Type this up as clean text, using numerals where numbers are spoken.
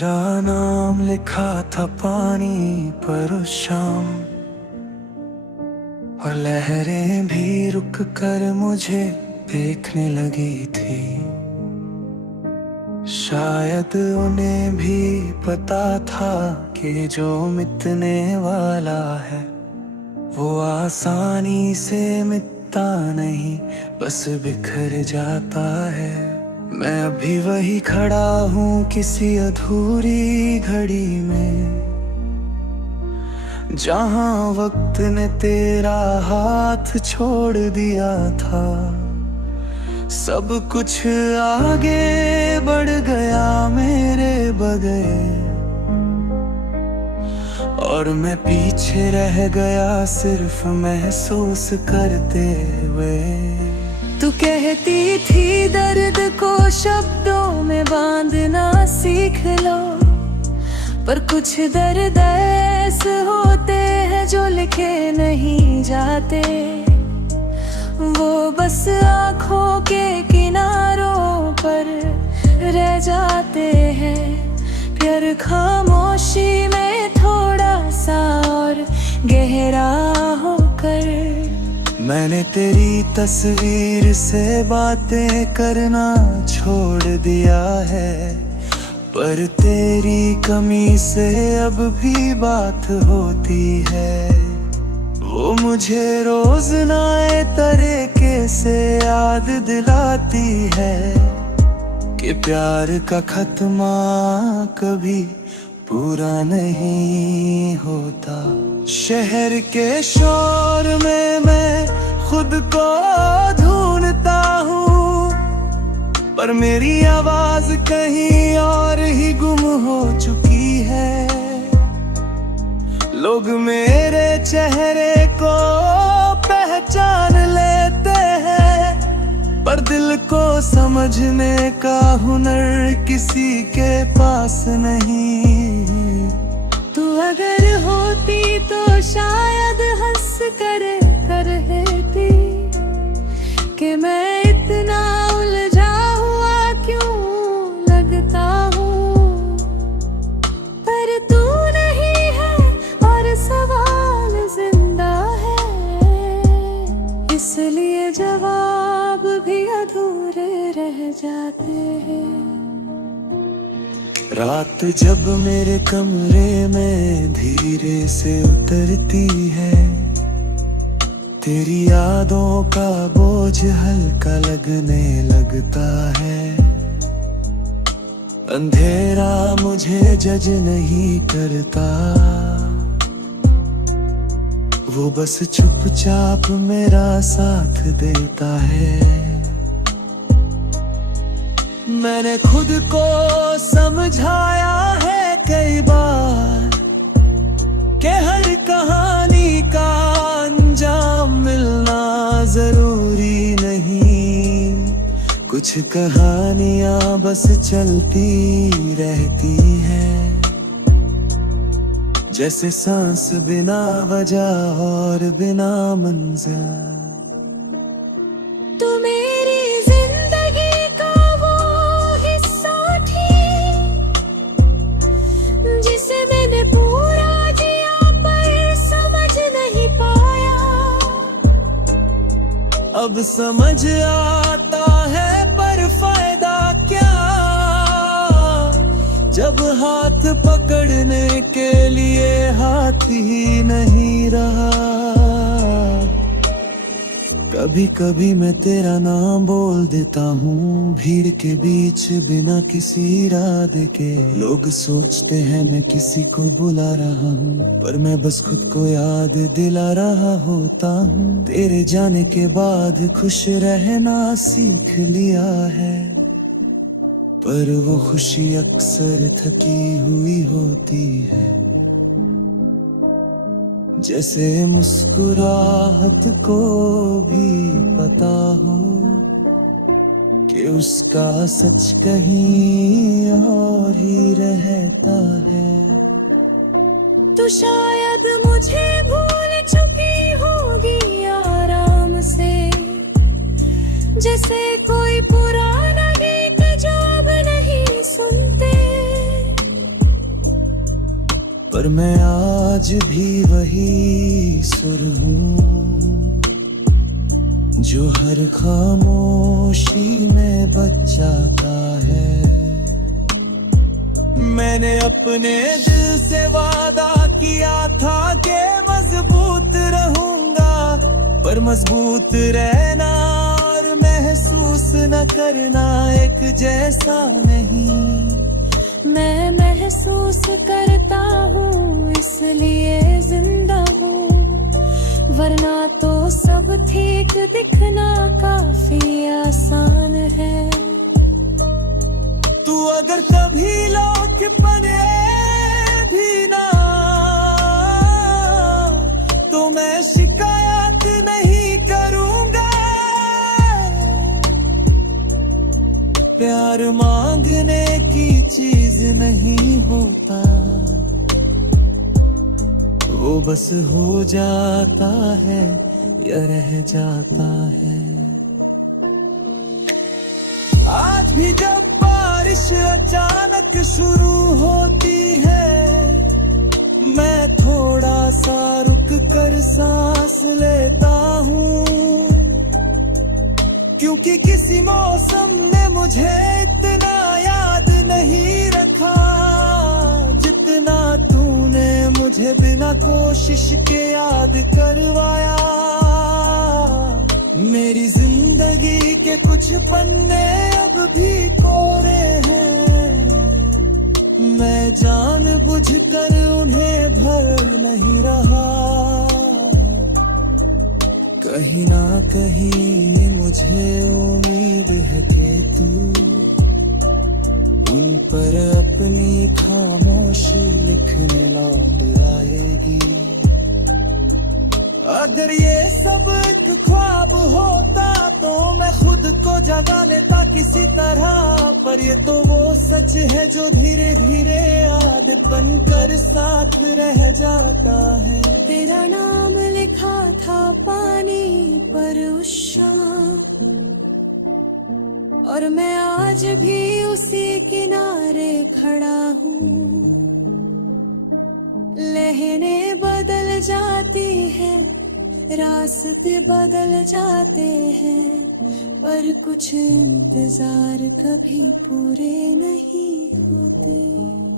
तेरा नाम लिखा था पानी पर उस शाम, और लहरें भी रुक कर मुझे देखने लगी थी। शायद उन्हें भी पता था कि जो मिटने वाला है वो आसानी से मिटता नहीं, बस बिखर जाता है। मैं अभी वही खड़ा हूँ किसी अधूरी घड़ी में, जहाँ वक्त ने तेरा हाथ छोड़ दिया था। सब कुछ आगे बढ़ गया मेरे बगैर, और मैं पीछे रह गया सिर्फ महसूस करते हुए। तू कहती थी दर्द को शब्दों में बांधना सीख लो, पर कुछ दर्द ऐसे होते हैं जो लिखे नहीं जाते। वो बस आँखों के किनारों पर रह जाते हैं, प्यार खामोशी में थोड़ा सा और गहरा होकर। मैंने तेरी तस्वीर से बातें करना छोड़ दिया है, पर तेरी कमी से अब भी बात होती है। वो मुझे रोज नए तरीके से याद दिलाती है कि प्यार का खत्मा कभी पूरा नहीं होता। शहर के शोर में मैं खुद को ढूंढता हूँ, पर मेरी आवाज कहीं और ही गुम हो चुकी है। लोग मेरे चेहरे को पहचान लेते हैं, पर दिल को समझने का हुनर किसी के पास नहीं। तू अगर होती तो शायद हंस कर कहती कि मैं इतना उलझा हुआ क्यों लगता हूँ, पर तू नहीं है और सवाल जिंदा है, इसलिए जवाब भी अधूरे रह जाते हैं। रात जब मेरे कमरे में धीरे से उतरती है, तेरी यादों का बोझ हल्का लगने लगता है। अंधेरा मुझे जज नहीं करता, वो बस चुपचाप मेरा साथ देता है। मैंने खुद को समझाया है कई बार कि हर कहानी का अंजाम मिलना जरूरी नहीं। कुछ कहानियां बस चलती रहती हैं, जैसे सांस बिना वजह और बिना मंजिल। तू मेरी जिंदगी का वो हिस्सा थी जिसे मैंने पूरा जिया पर समझ नहीं पाया। अब समझ आता है पर फायदा क्या, जब हाथ पकड़ने के लिए हाथ ही नहीं रहा। कभी कभी मैं तेरा नाम बोल देता हूँ भीड़ के बीच बिना किसी इरादे के। लोग सोचते हैं मैं किसी को बुला रहा हूँ, पर मैं बस खुद को याद दिला रहा होता हूँ। तेरे जाने के बाद खुश रहना सीख लिया है, पर वो खुशी अक्सर थकी हुई होती है। जैसे मुस्कुराहट को भी पता हो कि उसका सच कहीं और ही रहता है। तो शायद मुझे भूल चुकी होगी आराम से, जैसे कोई पुराना गीत जो अब नहीं सुनते। पर मैं आज भी वही सुर हूँ जो हर खामोशी में बच जाता है। मैंने अपने दिल से वादा किया था कि मजबूत रहूंगा, पर मजबूत रहना और महसूस न करना एक जैसा नहीं। मैं महसूस करता हूँ इसलिए जिंदा हूँ, वरना तो सब ठीक दिखना काफी आसान है। तू अगर कभी लौट पड़े भी ना तो मैं शिकायत नहीं करूंगा। प्यार मांगने की चीज नहीं होता, वो बस हो जाता है या रह जाता है। आज भी जब बारिश अचानक शुरू होती है, मैं थोड़ा सा रुक कर सांस लेता हूँ, क्योंकि किसी मौसम ने मुझे इतना याद नहीं रखा जितना तूने मुझे बिना कोशिश के याद करवाया। मेरी जिंदगी के कुछ पन्ने अब भी कोरे हैं, मैं जानबूझकर उन्हें भर नहीं रहा। कहीं ना कहीं मुझे उम्मीद है कि तू उन पर अपनी खामोशी लिखने लौट आएगी। अगर ये सब एक ख्वाब होता तो मैं खुद को जगा लेता किसी तरह, पर ये तो वो सच है जो धीरे धीरे आदत बनकर साथ रह जाता है। तेरा नाम लिखा था पानी पर उस शाम, और मैं आज भी उसी किनारे खड़ा हूँ। लहरें बदल जाती हैं, रास्ते बदल जाते हैं, पर कुछ इंतजार कभी पूरे नहीं होते।